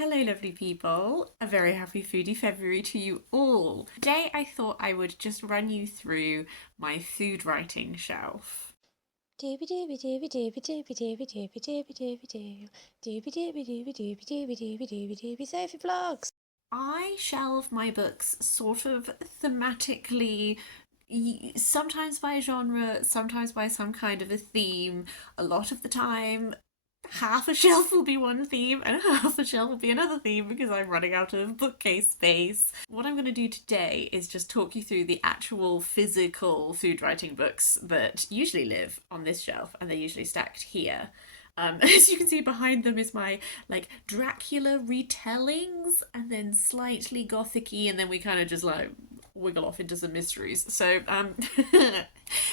Hello, lovely people. A very happy Foodie February to you all. Today, I thought I would just run you through my food writing shelf. Doobie doobie doobie doobie doobie doobie doobie doobie doobie doo. Doobie doobie doobie doobie doobie doobie doobie doobie Sophie Vlogs. I shelve my books sort of thematically, sometimes by genre, sometimes by some kind of a theme. A lot of the time, half a shelf will be one theme and half a shelf will be another theme because I'm running out of bookcase space. What I'm going to do today is just talk you through the actual physical food writing books that usually live on this shelf, and they're usually stacked here. As you can see behind them is my like Dracula retellings, and then slightly gothicy, and then we kind of just like wiggle off into some mysteries. So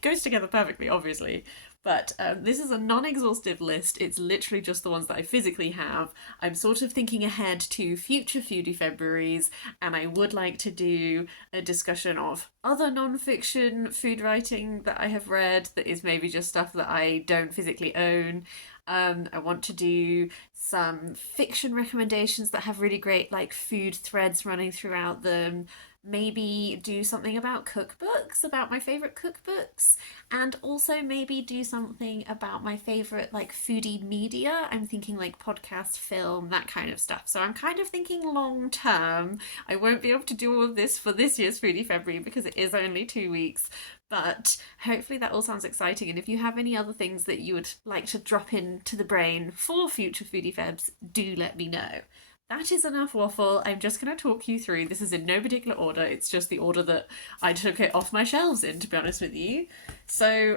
goes together perfectly, obviously. But this is a non-exhaustive list. It's literally just the ones that I physically have. I'm sort of thinking ahead to future Foodie Februaries, and I would like to do a discussion of other non-fiction food writing that I have read that is maybe just stuff that I don't physically own. I want to do some fiction recommendations that have really great like food threads running throughout them. Maybe do something about cookbooks, about my favourite cookbooks, and also maybe do something about my favourite like foodie media. I'm thinking like podcast, film, that kind of stuff. So I'm kind of thinking long term. I won't be able to do all of this for this year's Foodie February because it is only 2 weeks. But hopefully that all sounds exciting. And if you have any other things that you would like to drop into the brain for future Foodie Febs, do let me know. That is enough waffle. I'm just going to talk you through. This is in no particular order. It's just the order that I took it off my shelves in, to be honest with you. So,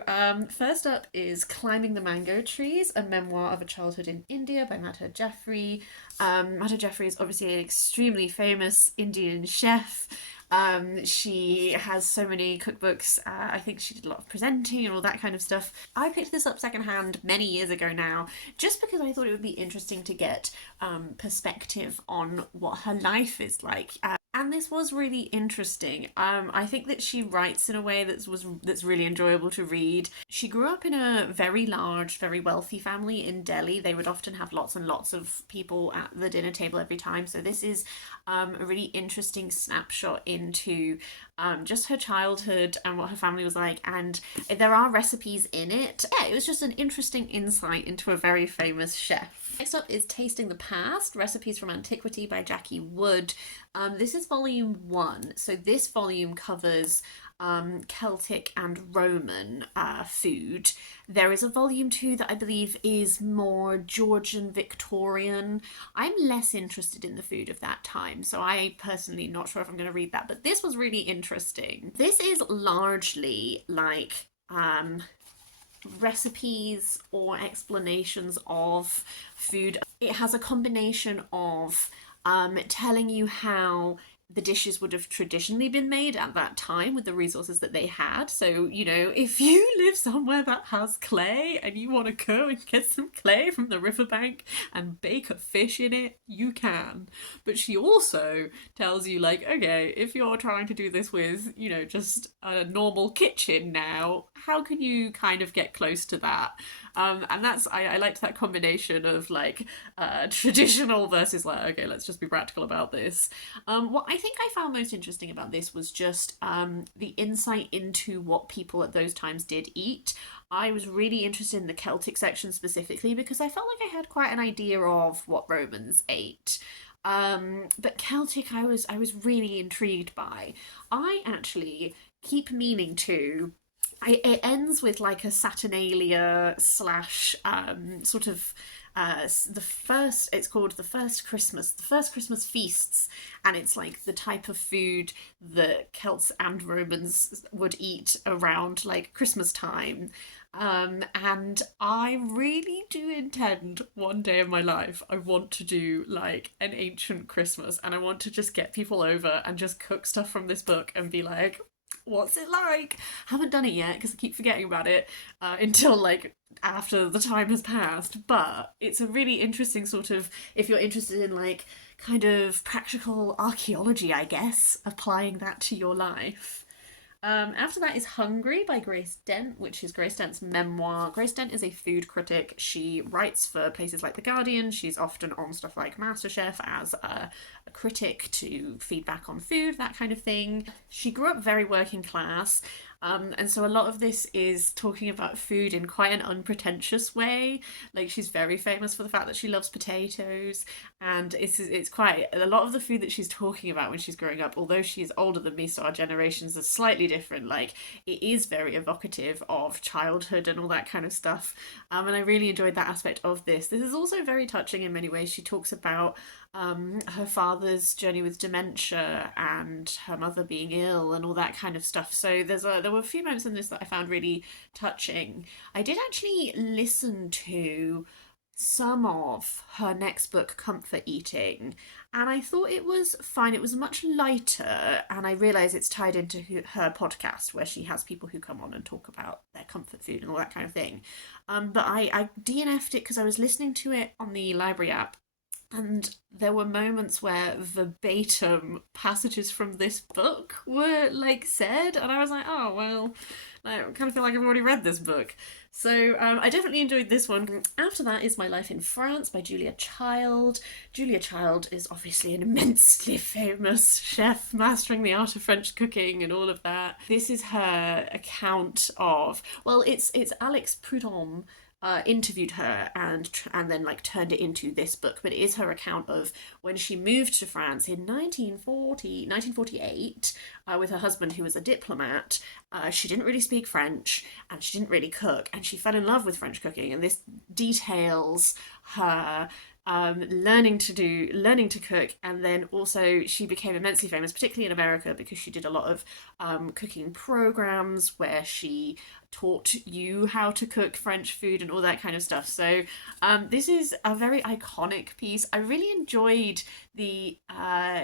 first up is Climbing the Mango Trees, a memoir of a childhood in India by Madhur Jaffrey. Madhur Jaffrey is obviously an extremely famous Indian chef. She has so many cookbooks. I think she did a lot of presenting and all that kind of stuff. I picked this up secondhand many years ago now, just because I thought it would be interesting to get perspective on what her life is like. And this was really interesting. I think that she writes in a way that's really enjoyable to read. She grew up in a very large, very wealthy family in Delhi. They would often have lots and lots of people at the dinner table every time. So this is a really interesting snapshot into just her childhood and what her family was like. And there are recipes in it. Yeah, it was just an interesting insight into a very famous chef. Next up is Tasting the Past, Recipes from Antiquity by Jacqui Wood. This is volume 1. So this volume covers Celtic and Roman food. There is a volume 2 that I believe is more Georgian Victorian. I'm less interested in the food of that time, so I personally not sure if I'm going to read that, but this was really interesting. This is largely like recipes or explanations of food. It has a combination of telling you how the dishes would have traditionally been made at that time with the resources that they had. So, you know, if you live somewhere that has clay and you want to go and get some clay from the riverbank and bake a fish in it, you can. But she also tells you, like, okay, if you're trying to do this with, you know, just a normal kitchen now, how can you kind of get close to that? And that's, I liked that combination of like traditional versus like, okay, let's just be practical about this. What I think I found most interesting about this was just the insight into what people at those times did eat. I was really interested in the Celtic section specifically because I felt like I had quite an idea of what Romans ate. But Celtic, I was really intrigued by. I actually keep meaning to. It ends with like a Saturnalia slash sort of the first, it's called the first Christmas feasts, and it's like the type of food that Celts and Romans would eat around like Christmas time. And I really do intend one day in my life, I want to do like an ancient Christmas, and I want to just get people over and just cook stuff from this book and be like, what's it like? Haven't done it yet because I keep forgetting about it until like after the time has passed. But it's a really interesting sort of, if you're interested in like kind of practical archaeology, I guess, applying that to your life. After that is Hungry by Grace Dent, which is Grace Dent's memoir. Grace Dent is a food critic. She writes for places like The Guardian. She's often on stuff like MasterChef as a critic to feedback on food, that kind of thing. She grew up very working class. And so a lot of this is talking about food in quite an unpretentious way. Like, she's very famous for the fact that she loves potatoes, and it's quite a lot of the food that she's talking about when she's growing up. Although she's older than me, so our generations are slightly different. Like, it is very evocative of childhood and all that kind of stuff. And I really enjoyed that aspect of this. This is also very touching in many ways. She talks about her father's journey with dementia and her mother being ill and all that kind of stuff. So there were a few moments in this that I found really touching. I did actually listen to some of her next book, Comfort Eating, and I thought it was fine. It was much lighter, and I realise it's tied into her podcast where she has people who come on and talk about their comfort food and all that kind of thing. But I DNF'd it because I was listening to it on the library app, and there were moments where verbatim passages from this book were like said, and I was like, oh well, I kind of feel like I've already read this book. So I definitely enjoyed this one. After that is My Life in France by Julia Child. Julia Child is obviously an immensely famous chef, mastering the art of French cooking and all of that. This is her account of, well, it's Alex Prudhomme interviewed her and then like turned it into this book, but it is her account of when she moved to France in 1948 with her husband, who was a diplomat. She didn't really speak French and she didn't really cook, and she fell in love with French cooking, and this details her learning to cook, and then also she became immensely famous, particularly in America, because she did a lot of cooking programs where she taught you how to cook French food and all that kind of stuff. So this is a very iconic piece. I really enjoyed the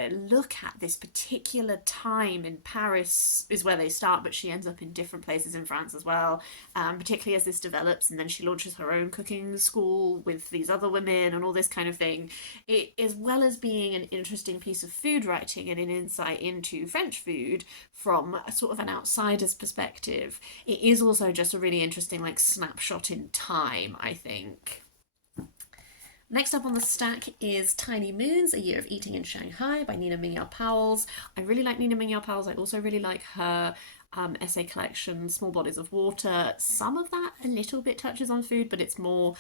look at this particular time in Paris is where they start, but she ends up in different places in France as well, particularly as this develops, and then she launches her own cooking school with these other women and all this kind of thing. It, as well as being an interesting piece of food writing and an insight into French food from a sort of an outsider's perspective, it is also just a really interesting like snapshot in time, I think. Next up on the stack is Tiny Moons, A Year of Eating in Shanghai by Nina Mingya Powles. I really like Nina Mingya Powles. I also really like her essay collection, Small Bodies of Water. Some of that a little bit touches on food, but it's more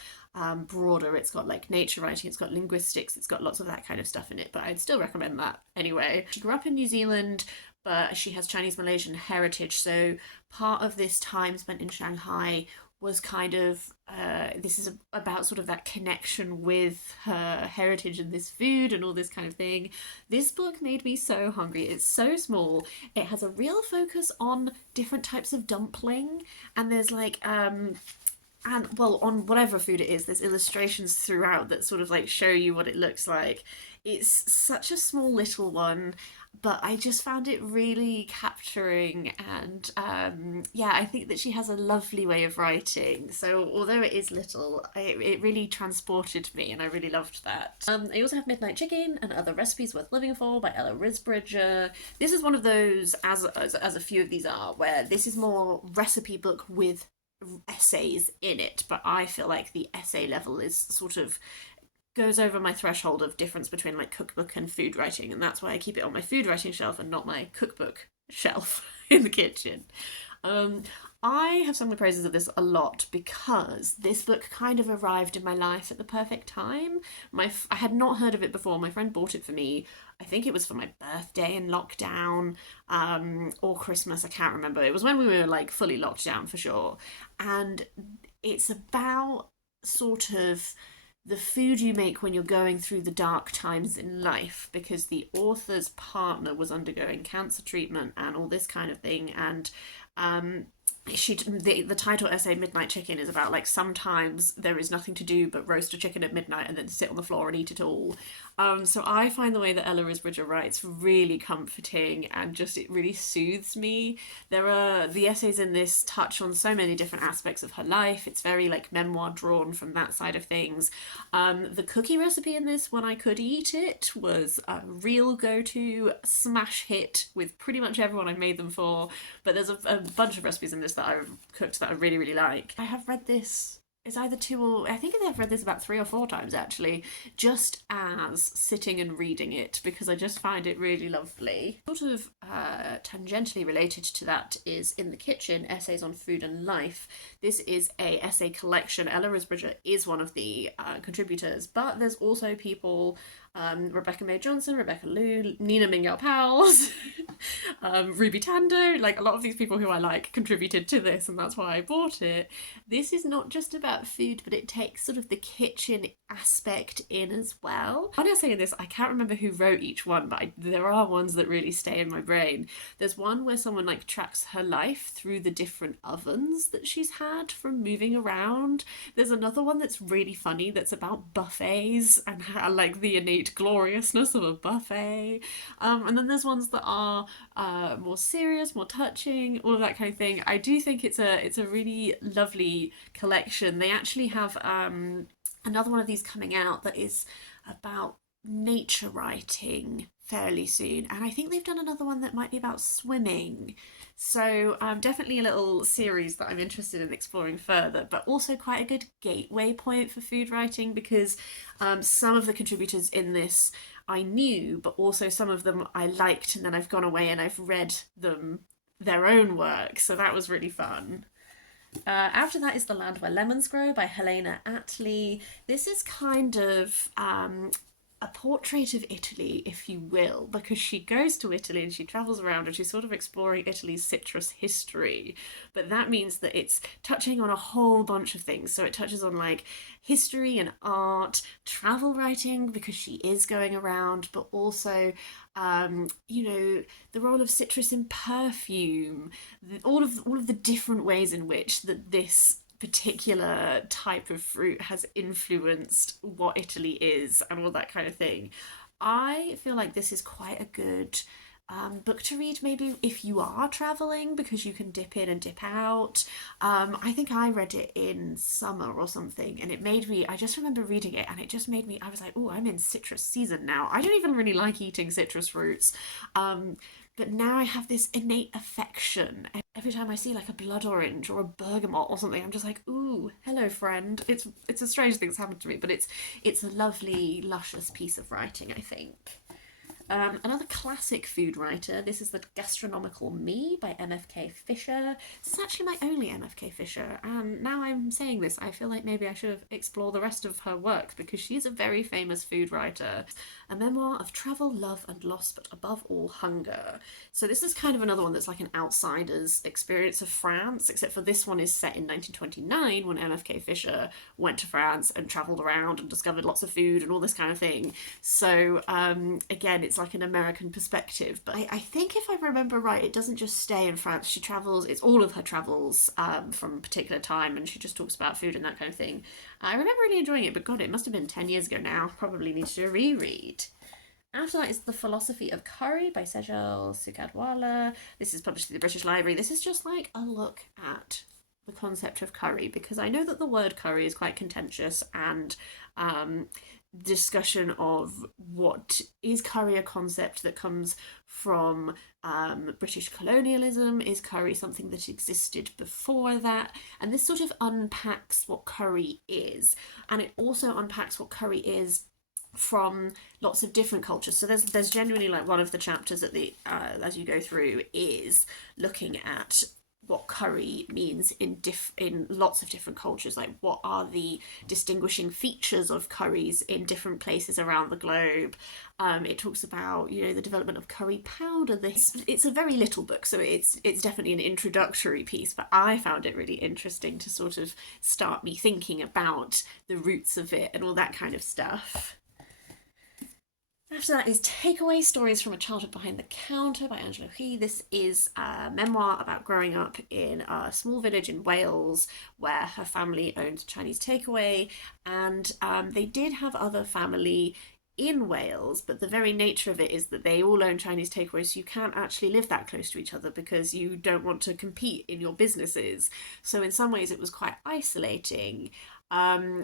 broader. It's got like nature writing, it's got linguistics, it's got lots of that kind of stuff in it, but I'd still recommend that anyway. She grew up in New Zealand, but she has Chinese Malaysian heritage, so part of this time spent in Shanghai was kind of this is about sort of that connection with her heritage and this food and all this kind of thing. This book made me so hungry. It's so small. It has a real focus on different types of dumpling, and there's like and well, on whatever food it is, there's illustrations throughout that sort of like show you what it looks like. It's such a small little one, but I just found it really capturing, and yeah, I think that she has a lovely way of writing. So although it is little, it really transported me, and I really loved that. I also have Midnight Chicken and Other Recipes Worth Living For by Ella Risbridger. This is one of those, as a few of these are, where this is more recipe book with essays in it, but I feel like the essay level is sort of goes over my threshold of difference between like cookbook and food writing, and that's why I keep it on my food writing shelf and not my cookbook shelf in the kitchen. I have sung the praises of this a lot because this book kind of arrived in my life at the perfect time. I had not heard of it before. My friend bought it for me. I think it was for my birthday in lockdown, or Christmas, I can't remember. It was when we were like fully locked down for sure. And it's about sort of the food you make when you're going through the dark times in life, because the author's partner was undergoing cancer treatment and all this kind of thing, and the title essay Midnight Chicken is about like sometimes there is nothing to do but roast a chicken at midnight and then sit on the floor and eat it all. So I find the way that Ella Risbridger writes really comforting, and just it really soothes me. The essays in this touch on so many different aspects of her life. It's very like memoir drawn from that side of things. The cookie recipe in this, when I could eat it, was a real go-to smash hit with pretty much everyone I've made them for. But there's a bunch of recipes in this that I've cooked that I really, really like. I have read this, it's either two or I think I've read this about 3 or 4 times actually, just as sitting and reading it, because I just find it really lovely. Sort of tangentially related to that is In the Kitchen, Essays on Food and Life. This is a essay collection. Ella Risbridger is one of the contributors, but there's also people, Rebecca May Johnson, Rebecca Liu, Nina Mingya Powles, Ruby Tando, like a lot of these people who I like contributed to this, and that's why I bought it. This is not just about food, but it takes sort of the kitchen aspect in as well. When I say this, I can't remember who wrote each one, but there are ones that really stay in my brain. There's one where someone like tracks her life through the different ovens that she's had from moving around. There's another one that's really funny that's about buffets and how, like, the innate gloriousness of a buffet. And then there's ones that are more serious, more touching, all of that kind of thing. I do think it's a really lovely collection. They actually have another one of these coming out that is about nature writing fairly soon, and I think they've done another one that might be about swimming. So definitely a little series that I'm interested in exploring further, but also quite a good gateway point for food writing, because some of the contributors in this I knew, but also some of them I liked, and then I've gone away and I've read them, their own work, so that was really fun. After that is The Land Where Lemons Grow by Helena, Attlee. This is kind of a portrait of Italy, if you will, because she goes to Italy and she travels around and she's sort of exploring Italy's citrus history. But that means that it's touching on a whole bunch of things. So it touches on like history and art, travel writing, because she is going around, but also the role of citrus in perfume, all of the different ways in which this particular type of fruit has influenced what Italy is and all that kind of thing. I feel like this is quite a good book to read, maybe if you are traveling, because you can dip in and dip out. I think I read it in summer or something, and it made me, I just remember reading it and it just made me, I was like, oh, I'm in citrus season now. I don't even really like eating citrus fruits. But now I have this innate affection. Every time I see like a blood orange or a bergamot or something, I'm just like, ooh, hello friend. It's a strange thing that's happened to me, but it's a lovely, luscious piece of writing, I think. Another classic food writer, this is The Gastronomical Me by MFK Fischer. This is actually my only MFK Fischer, and now I'm saying this, I feel like maybe I should explore the rest of her work, because she's a very famous food writer. A memoir of travel, love and loss, but above all hunger. So this is kind of another one that's like an outsider's experience of France, except for this one is set in 1929 when MFK Fischer went to France and travelled around and discovered lots of food and all this kind of thing. So again, it's like an American perspective, but I think if I remember right, it doesn't just stay in France. She travels, it's all of her travels from a particular time, and she just talks about food and that kind of thing. I remember really enjoying it, but God, it must have been 10 years ago now. Probably need to do a reread. After that is The Philosophy of Curry by Sejal, Sukhadwala. This is published through the British Library. This is just like a look at the concept of curry, because I know that the word curry is quite contentious, and discussion of what is curry a concept that comes from British colonialism, is curry something that existed before that, and this sort of unpacks what curry is, and it also unpacks what curry is from lots of different cultures. So there's genuinely like one of the chapters at the as you go through is looking at what curry means in lots of different cultures, like what are the distinguishing features of curries in different places around the globe. It talks about, the development of curry powder. It's a very little book, so it's definitely an introductory piece, but I found it really interesting to sort of start me thinking about the roots of it and all that kind of stuff. After that is Takeaway Stories from a Childhood Behind the Counter by Angela He. This is a memoir about growing up in a small village in Wales where her family owned Chinese takeaway, and they did have other family in Wales, but the very nature of it is that they all own Chinese takeaways, so you can't actually live that close to each other because you don't want to compete in your businesses. So in some ways it was quite isolating.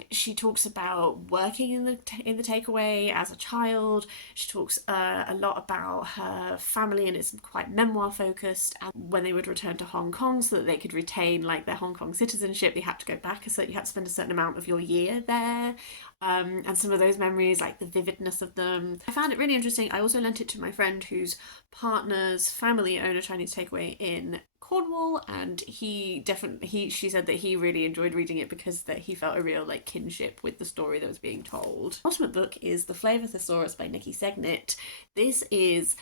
She talks about working in the takeaway as a child. She talks a lot about her family, and it's quite memoir focused. And when they would return to Hong Kong, so that they could retain like their Hong Kong citizenship, they had to go back. So you had to spend a certain amount of your year there. And some of those memories, like the vividness of them, I found it really interesting. I also lent it to my friend whose partner's family own a Chinese takeaway in Cornwall, and she said that he really enjoyed reading it because that he felt a real like kinship with the story that was being told. The ultimate book is The Flavour Thesaurus by Niki Segnit. This is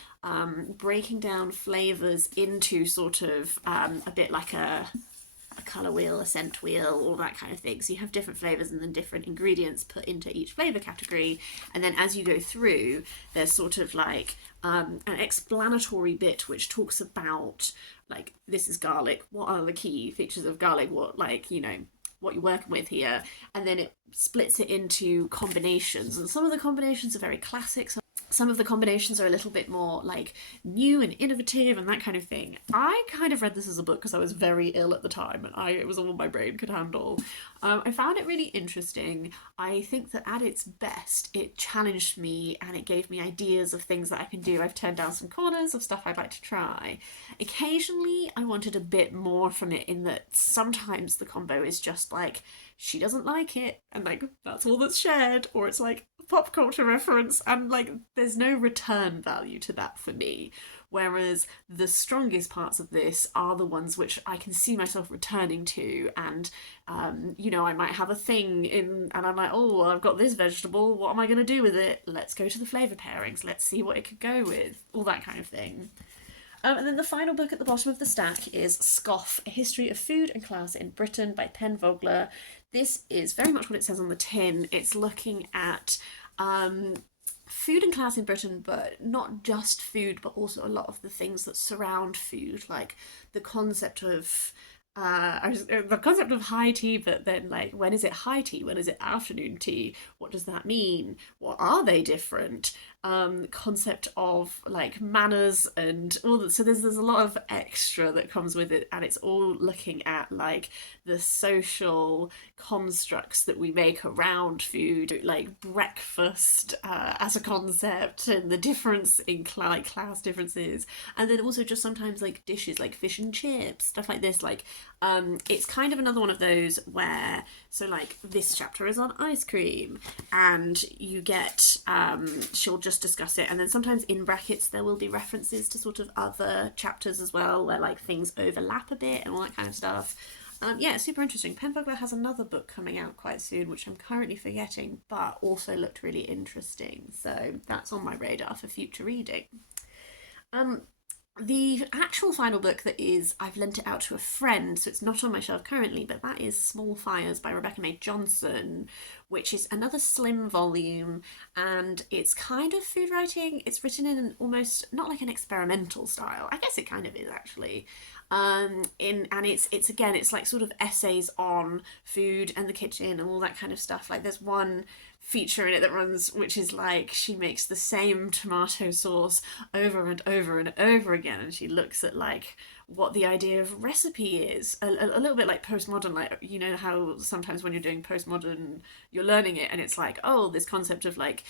breaking down flavours into sort of a bit like a colour wheel, a scent wheel, all that kind of thing. So you have different flavours and then different ingredients put into each flavour category. And then as you go through, there's sort of like an explanatory bit which talks about like, this is garlic, what are the key features of garlic, what like, you know, what you're working with here. And then it splits it into combinations. And some of the combinations are very classic. Some of the combinations are a little bit more like new and innovative and that kind of thing. I kind of read this as a book because I was very ill at the time and it was all my brain could handle. I found it really interesting. I think that at its best, it challenged me and it gave me ideas of things that I can do. I've turned down some corners of stuff I'd like to try. Occasionally, I wanted a bit more from it in that sometimes the combo is just like, she doesn't like it and like that's all that's shared, or it's like a pop culture reference and like there's no return value to that for me. Whereas the strongest parts of this are the ones which I can see myself returning to, and you know, I might have a thing in and I'm like, oh, I've got this vegetable, what am I going to do with it? Let's go to the flavour pairings, let's see what it could go with, all that kind of thing. And then the final book at the bottom of the stack is Scoff, A History of Food and Class in Britain by Pen Vogler. This is very much what it says on the tin. It's looking at food and class in Britain, but not just food, but also a lot of the things that surround food, like the concept of high tea, but then like, when is it high tea? When is it afternoon tea? What does that mean? What are they different? Concept of like manners and all that. So there's a lot of extra that comes with it, and it's all looking at like the social constructs that we make around food, like breakfast as a concept, and the difference in class differences, and then also just sometimes like dishes like fish and chips, stuff like this. Like it's kind of another one of those where, so like this chapter is on ice cream, and you get she'll just discuss it, and then sometimes in brackets there will be references to sort of other chapters as well, where like things overlap a bit and all that kind of stuff. Yeah, super interesting. Pen Vogler has another book coming out quite soon, which I'm currently forgetting, but also looked really interesting. So that's on my radar for future reading. The actual final book that is, I've lent it out to a friend, so it's not on my shelf currently, but that is Small Fires by Rebecca May Johnson, which is another slim volume, and it's kind of food writing. It's written in an almost, not like an experimental style. I guess it kind of is actually. And it's like sort of essays on food and the kitchen and all that kind of stuff. Like there's one feature in it that runs, which is like she makes the same tomato sauce over and over and over again, and she looks at like what the idea of recipe is, a little bit like postmodern, like, you know how sometimes when you're doing postmodern you're learning it and it's like, oh, this concept of like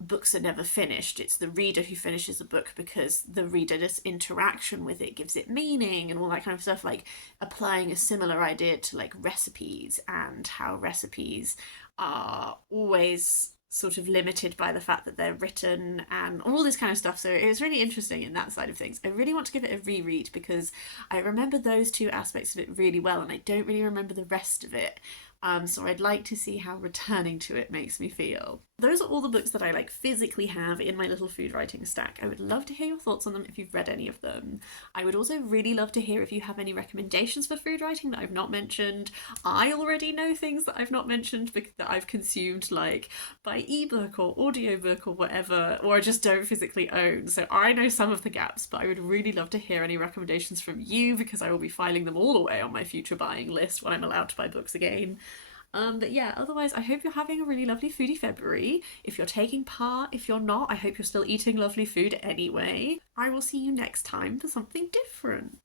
books are never finished, it's the reader who finishes a book because the reader's interaction with it gives it meaning and all that kind of stuff. Like applying a similar idea to like recipes, and how recipes are always sort of limited by the fact that they're written and all this kind of stuff. So it was really interesting in that side of things. I really want to give it a reread because I remember those two aspects of it really well and I don't really remember the rest of it. So I'd like to see how returning to it makes me feel. Those are all the books that I like physically have in my little food writing stack. I would love to hear your thoughts on them if you've read any of them. I would also really love to hear if you have any recommendations for food writing that I've not mentioned. I already know things that I've not mentioned that I've consumed like by ebook or audiobook or whatever, or I just don't physically own. So I know some of the gaps, but I would really love to hear any recommendations from you because I will be filing them all away on my future buying list when I'm allowed to buy books again. But yeah, otherwise, I hope you're having a really lovely foodie February. If you're taking part, if you're not, I hope you're still eating lovely food anyway. I will see you next time for something different.